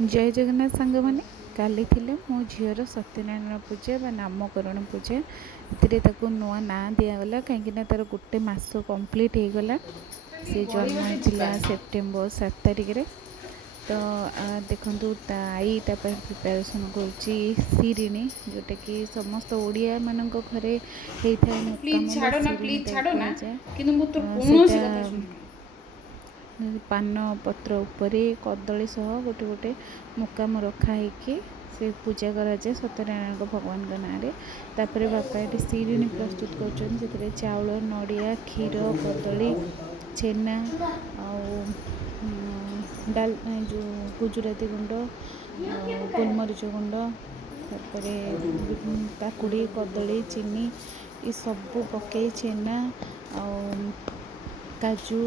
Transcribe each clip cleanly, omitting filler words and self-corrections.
जय जगन्नाथ सांग मैंने काली थिले मो झीर सत्यनारायण पूजा बा नामकरण पूजा ए नुआ ना दिगला कहीं तार गोटे मस कंप्लीट हो गला सी जन्म होता सेप्टेम्बर 7 तारिख रे तो देखु आई प्रिपेरेसन करिणी जोटा कि समस्त ओडिया मान घरे पान पत्र उपरे कदली सह गोटे गोटे मुकाम रखाई से पूजा कराए सत्यनारायण भगवान ना तापर बापा ये सीरिणी प्रस्तुत कर चाउल नड़िया क्षीर कदली छेना डाल जो गुजराती गुंड गोलमरीच गुंड तापर काकुड़ी कदली चीनी ये सब पकई छेना काजू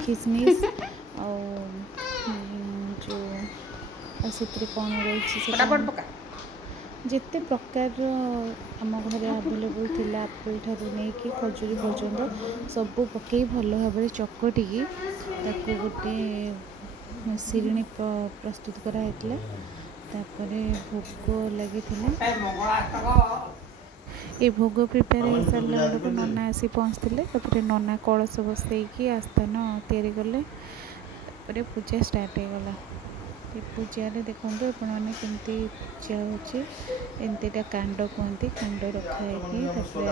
खिसमिस जो कौन रही जिते प्रकार आम घर आवेलेबल थी आपिल ठारू नहीं कि खजूरी पर्यटन सब पकई भल भाव चकटी गोटे सीरिणी प्रस्तुत कराइला भोग लगी ये भोग प्रिपेयर हो सारा बेलू नना आसी पहुँचते नना कलश बसई आस्थान तैयारी कले पूजा स्टार्ट हो गला पूजा देखो आपने केमती पूजा होमतीटा कांड कहते कांड रखाई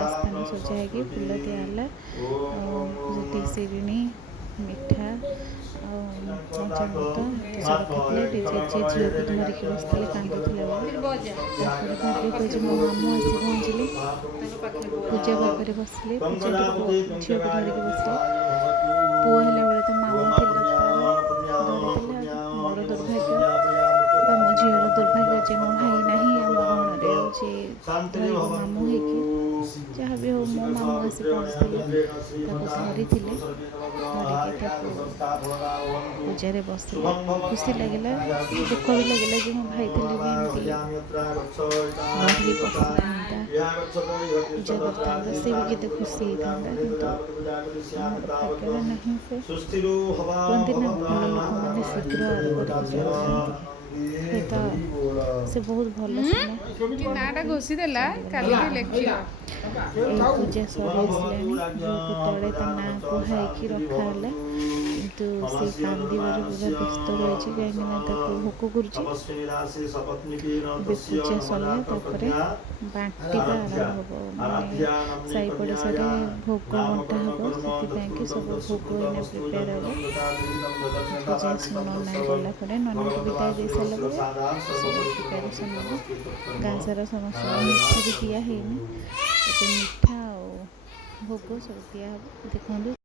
आस्थान सजाई फुल दिहला सीरिणी मिठा पंचामृत रखी झील को धरिकी बसते कांदुला भाभी कहे मो मामू आसी पहुँचले पूजा पाखे बसले पूजा झील को धरिकी बसले पुओ है बेले तो मामू थी मोर दुर्भाग्य मो झीर दुर्भाग्य जे मो भाई ना आम गहण मामू हो जहाँ भी हो मो मामू आसी पहुँचते धरी पूजा बसला खुशी लगे दुख भी लगे कि मो भाई थे भी पसंद पूजा करता सी भी केते खुशी होता भाग्य नहीं से कहते ना भल लोक मैंने शीघ्र आरोग्य से बहुत भल घोषीदेला पूजा सर तले ता ना कहुई रखाला किंतु से कांदार पूरा व्यस्त रही कहीं भोक कर पूजा सरला बांटा आरंभ हम साई पड़ोसा भोग बंटा हम से सब भोग प्रिपेयर हम पूजा नना गला नना को विदाय दे सारा सब प्रिपेरेसन हम गाँ सारा समस्त मिठा भी दिया है मिठा और भोग सब दिया देखो